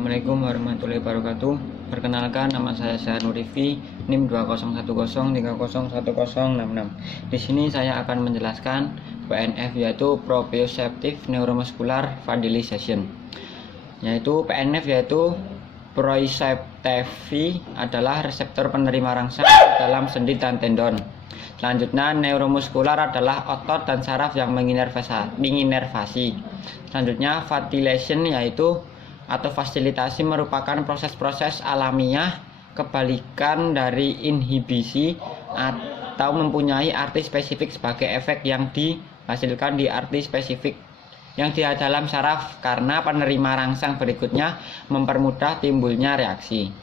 Assalamualaikum warahmatullahi wabarakatuh. Perkenalkan, nama saya Nurifi, NIM 20110301066. Di sini saya akan menjelaskan PNF, yaitu Proprioceptive Neuromuscular Fidelización. Yaitu PNF yaitu proprioceptive adalah reseptor penerima rangsang dalam sendi dan tendon. Selanjutnya, neuromuskular adalah otot dan saraf yang menginervasi. Selanjutnya, fidelización yaitu atau fasilitasi merupakan proses-proses alamiah kebalikan dari inhibisi atau mempunyai arti spesifik sebagai efek yang dihasilkan di arti spesifik yang di dalam saraf karena penerima rangsang berikutnya mempermudah timbulnya reaksi.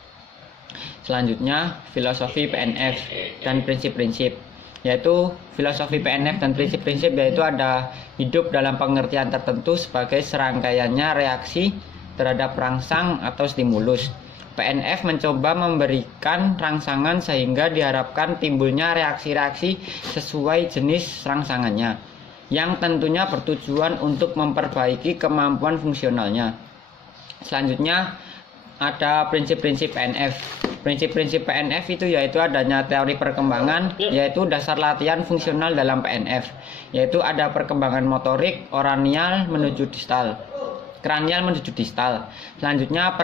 Selanjutnya, filosofi PNF dan prinsip-prinsip, yaitu filosofi PNF dan prinsip-prinsip yaitu ada hidup dalam pengertian tertentu sebagai serangkaiannya reaksi terhadap rangsang atau stimulus. PNF mencoba memberikan rangsangan sehingga diharapkan timbulnya reaksi-reaksi sesuai jenis rangsangannya, yang tentunya bertujuan untuk memperbaiki kemampuan fungsionalnya. Selanjutnya ada prinsip-prinsip PNF. Prinsip-prinsip PNF itu yaitu adanya teori perkembangan, yaitu dasar latihan fungsional dalam PNF, yaitu ada perkembangan motorik oranial menuju distal, kranial menuju distal. Selanjutnya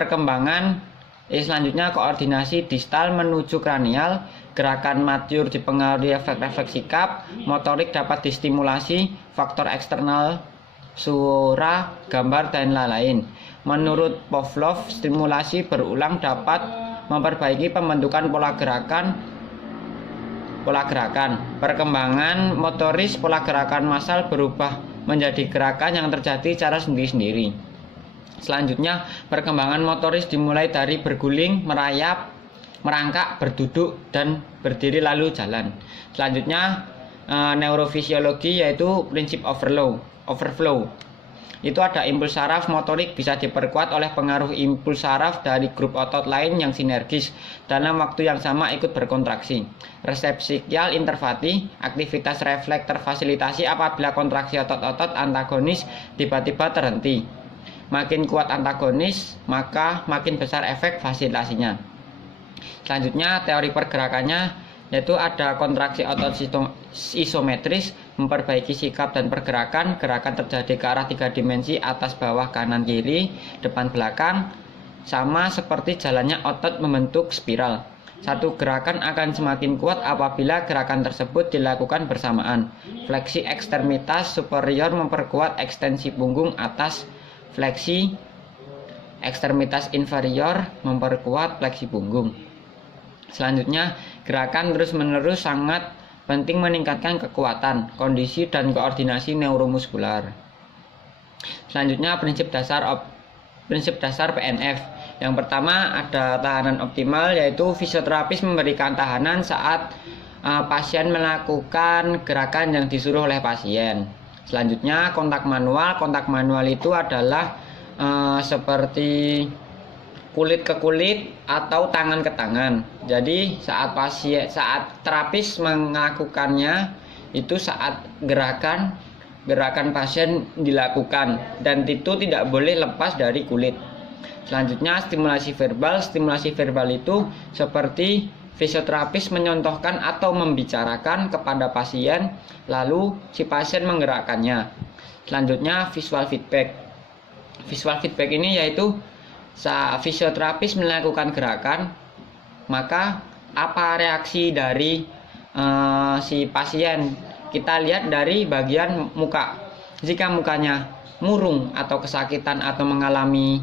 koordinasi distal menuju kranial. Gerakan matur dipengaruhi refleks sikap. Motorik dapat distimulasi faktor eksternal, suara, gambar, dan lain-lain. Menurut Pavlov, stimulasi berulang dapat memperbaiki pembentukan pola gerakan. Perkembangan motoris, pola gerakan massal berubah menjadi gerakan yang terjadi secara sendiri-sendiri. Selanjutnya, perkembangan motoris dimulai dari berguling, merayap, merangkak, berduduk, dan berdiri lalu jalan. Selanjutnya, neurofisiologi yaitu prinsip overflow. Itu ada impuls saraf motorik bisa diperkuat oleh pengaruh impuls saraf dari grup otot lain yang sinergis dalam waktu yang sama ikut berkontraksi. Resepsial intervati, aktivitas refleks terfasilitasi apabila kontraksi otot-otot antagonis tiba-tiba terhenti. Makin kuat antagonis, maka makin besar efek fasilitasinya. Selanjutnya, teori pergerakannya yaitu ada kontraksi otot isometris memperbaiki sikap dan pergerakan. Gerakan terjadi ke arah 3 dimensi, atas, bawah, kanan, kiri, depan, belakang, sama seperti jalannya otot membentuk spiral. Satu gerakan akan semakin kuat apabila gerakan tersebut dilakukan bersamaan. Fleksi ekstremitas superior memperkuat ekstensi punggung atas, fleksi ekstremitas inferior memperkuat fleksi punggung. Selanjutnya, gerakan terus-menerus sangat penting meningkatkan kekuatan, kondisi, dan koordinasi neuromuskular. Selanjutnya, prinsip dasar PNF. Yang pertama ada tahanan optimal, yaitu fisioterapis memberikan tahanan saat pasien melakukan gerakan yang disuruh oleh pasien. Selanjutnya, kontak manual. Kontak manual itu adalah seperti kulit ke kulit atau tangan ke tangan. Jadi saat terapis melakukannya itu saat gerakan pasien dilakukan dan itu tidak boleh lepas dari kulit. Selanjutnya stimulasi verbal. Stimulasi verbal itu seperti fisioterapis menyontohkan atau membicarakan kepada pasien lalu si pasien menggerakkannya. Selanjutnya visual feedback. Visual feedback ini yaitu saat fisioterapis melakukan gerakan, maka apa reaksi dari si pasien? Kita lihat dari bagian muka. Jika mukanya murung atau kesakitan atau mengalami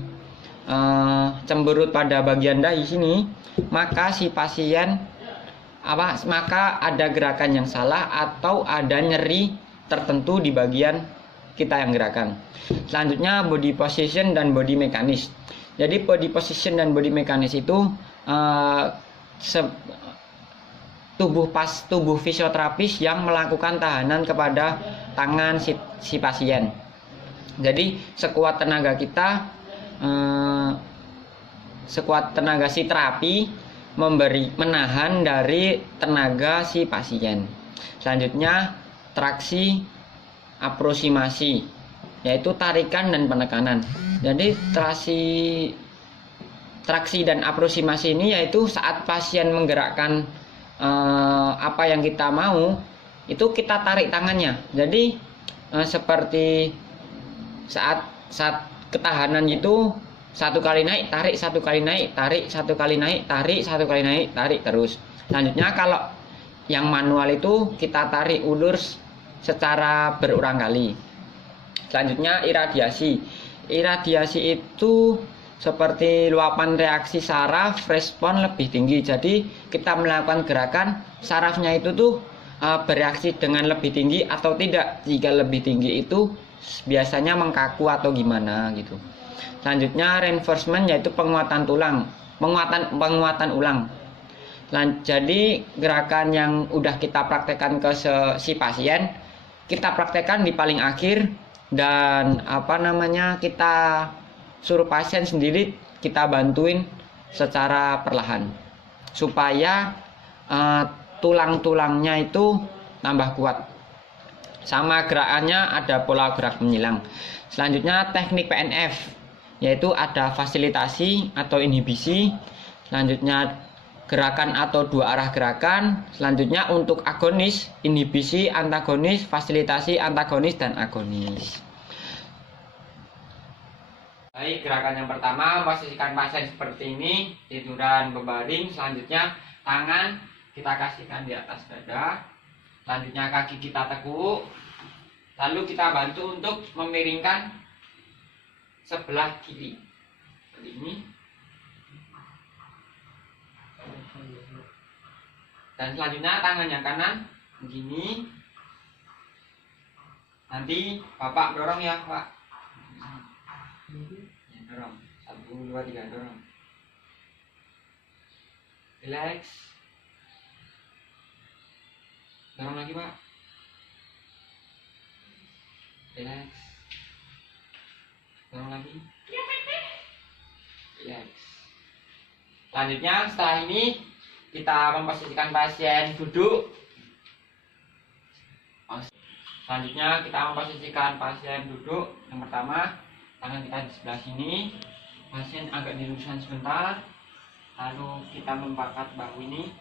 cemberut pada bagian dahi sini, maka si pasien maka ada gerakan yang salah atau ada nyeri tertentu di bagian kita yang gerakan. Selanjutnya body position dan body mechanics. Jadi body position dan body mechanics itu tubuh fisioterapis yang melakukan tahanan kepada tangan si pasien. Jadi sekuat tenaga si terapi menahan dari tenaga si pasien. Selanjutnya traksi aproksimasi, yaitu tarikan dan penekanan. Jadi traksi traksi dan aproksimasi ini yaitu saat pasien menggerakkan apa yang kita mau, itu kita tarik tangannya. Jadi seperti saat ketahanan itu satu kali naik, tarik, satu kali naik, tarik, satu kali naik, tarik, satu kali naik, tarik terus. Selanjutnya kalau yang manual itu kita tarik ulur secara berulang kali. Selanjutnya iradiasi. Iradiasi itu seperti luapan reaksi saraf respon lebih tinggi. Jadi kita melakukan gerakan, sarafnya itu tuh bereaksi dengan lebih tinggi atau tidak. Jika lebih tinggi itu biasanya mengkaku atau gimana gitu. Selanjutnya reinforcement, yaitu penguatan tulang, penguatan ulang. Jadi gerakan yang udah kita praktekkan ke si pasien, kita praktekkan di paling akhir, dan kita suruh pasien sendiri kita bantuin secara perlahan supaya tulang-tulangnya itu tambah kuat. Sama gerakannya ada pola gerak menyilang. Selanjutnya teknik PNF, yaitu ada fasilitasi atau inhibisi. Selanjutnya gerakan atau dua arah gerakan. Selanjutnya untuk agonis, inhibisi, antagonis, fasilitasi, antagonis, dan agonis. Baik, gerakan yang pertama, posisikan pasien seperti ini, tiduran berbaring. Selanjutnya tangan kita kasihkan di atas dada. Selanjutnya kaki kita tekuk. Lalu kita bantu untuk memiringkan sebelah kiri seperti ini. Dan selanjutnya tangan yang kanan begini. Nanti Bapak dorong ya, Pak. Ya, dorong. 1, 2, 3, dorong. Relax. Dorong lagi, Pak. Relax. Dorong lagi. Relax. Selanjutnya setelah ini kita memposisikan pasien duduk. Selanjutnya kita memposisikan pasien duduk. Yang pertama, tangan kita di sebelah sini, pasien agak diluruskan sebentar, lalu kita membangkat bahu ini.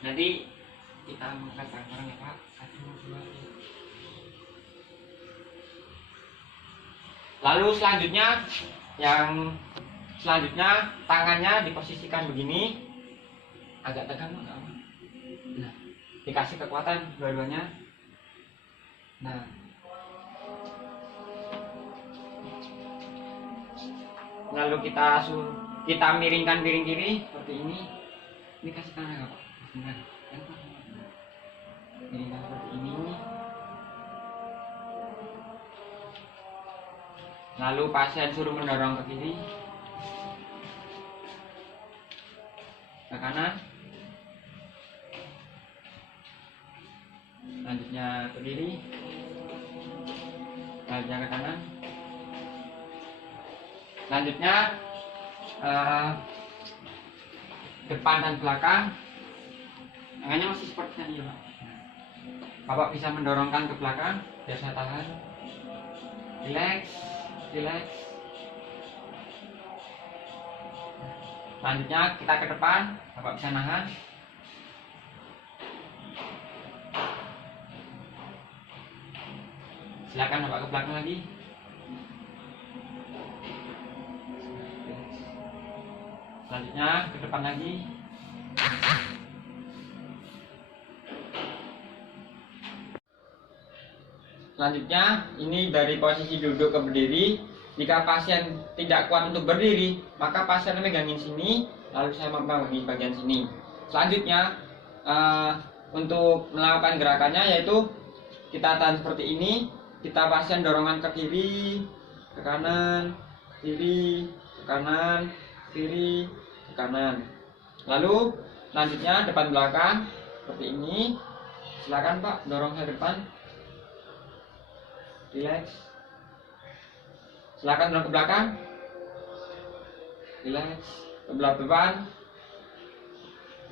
Nanti kita mengangkat bareng-bareng ya, Pak. 1, 2, 3. Lalu selanjutnya tangannya diposisikan begini, agak tegang, nah, dikasih kekuatan dua-duanya. Nah, lalu kita miringkan piring kiri seperti ini. Ini kasih tangan, Pak. Miringkan seperti ini. Lalu pasien suruh mendorong ke kiri, ke kanan, selanjutnya ke kiri, selanjutnya ke kanan, selanjutnya depan dan belakang. Tangannya masih seperti tadi ya, Pak. Bapak bisa mendorongkan ke belakang, biar saya tahan. Relax. Relax. Selanjutnya kita ke depan, Bapak bisa nahan. Silakan Bapak ke belakang lagi. Selanjutnya ke depan lagi. Selanjutnya ini dari posisi duduk ke berdiri. Jika pasien tidak kuat untuk berdiri, maka pasien megangin sini, lalu saya memegangi bagian sini. Selanjutnya untuk melakukan gerakannya yaitu kita tahan seperti ini. Kita pasien dorongan ke kiri, ke kanan, kiri, ke kanan, kiri, ke kanan. Lalu selanjutnya depan belakang seperti ini. Silakan Pak, dorong ke depan. Relax. Silakan dorong ke belakang. Relax. Ke belah depan.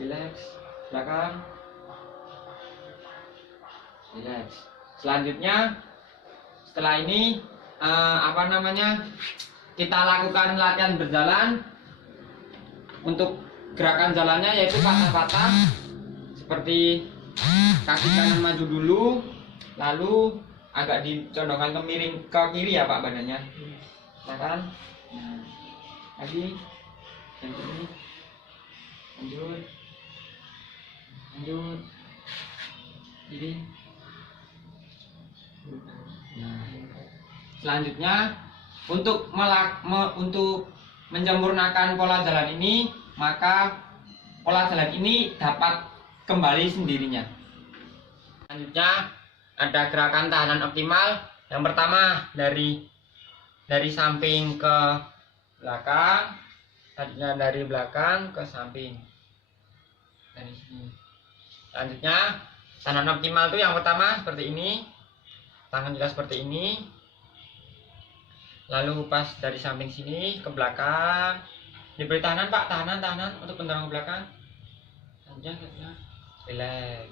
Relax. Belakang. Relax. Selanjutnya setelah ini kita lakukan latihan berjalan. Untuk gerakan jalannya yaitu patah-patah, seperti kaki kanan maju dulu, lalu agak dicondongkan ke miring ke kiri ya Pak badannya. Silakan. Nah, lagi yang ini, lanjut, lanjut, kiri. Nah, selanjutnya untuk untuk menyempurnakan pola jalan ini, maka pola jalan ini dapat kembali sendirinya. Selanjutnya ada gerakan tahanan optimal. Yang pertama dari samping ke belakang, selanjutnya dari belakang ke samping. Dari sini. Selanjutnya tahanan optimal itu yang pertama seperti ini, tangan juga seperti ini. Lalu pas dari samping sini ke belakang, diberi tahanan Pak, tahanan untuk mendorong ke belakang. Selanjutnya relax.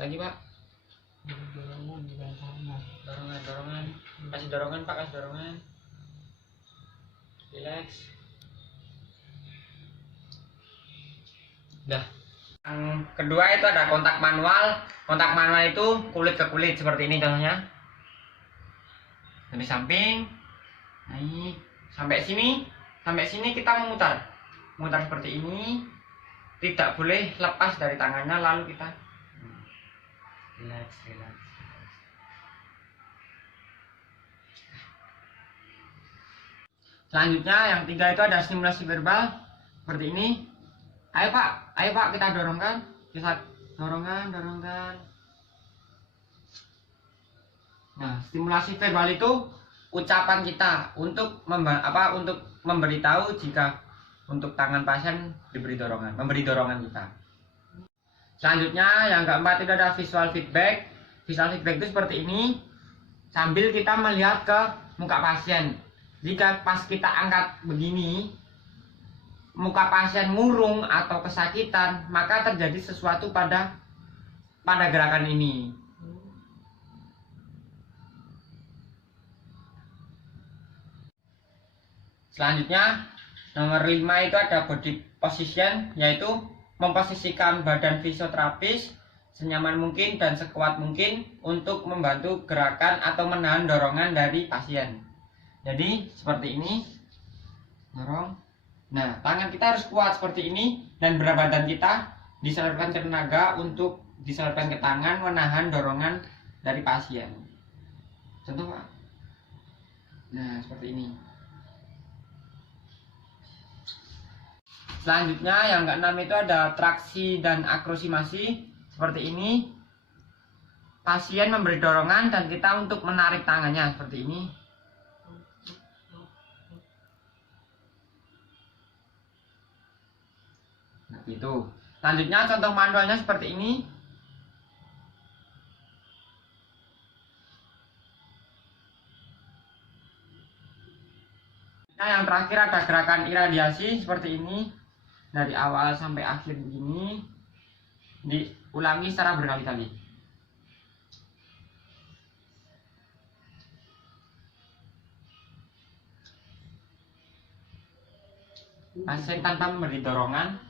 Lagi Pak. Dorongan. Kasih dorongan Pak, kasih dorongan. Relax. Dah. Yang kedua itu ada kontak manual. Kontak manual itu kulit ke kulit seperti ini contohnya. Dari samping, naik sampai sini kita memutar seperti ini. Tidak boleh lepas dari tangannya, lalu kita relax. Selanjutnya yang tiga itu ada stimulasi verbal seperti ini. Ayo Pak, kita dorongkan. Kita dorongkan. Nah, stimulasi verbal itu ucapan kita untuk memberitahu jika untuk tangan pasien diberi dorongan, memberi dorongan kita. Selanjutnya yang keempat itu ada visual feedback. Visual feedback itu seperti ini. Sambil kita melihat ke muka pasien. Jika pas kita angkat begini, muka pasien murung atau kesakitan, maka terjadi sesuatu pada gerakan ini. Selanjutnya nomor 5 itu ada body position, yaitu memposisikan badan fisioterapis senyaman mungkin dan sekuat mungkin untuk membantu gerakan atau menahan dorongan dari pasien. Jadi seperti ini, dorong. Nah, tangan kita harus kuat seperti ini dan berat badan kita disalurkan tenaga untuk disalurkan ke tangan menahan dorongan dari pasien. Contoh Pak. Nah, seperti ini. Selanjutnya yang keenam itu ada traksi dan akrosimasi seperti ini. Pasien memberi dorongan dan kita untuk menarik tangannya seperti ini. Nah, itu. Selanjutnya contoh manualnya seperti ini. Nah, yang terakhir ada gerakan iradiasi seperti ini. Dari awal sampai akhir begini. Diulangi secara berkali-kali. Pasien tanpa memberi dorongan.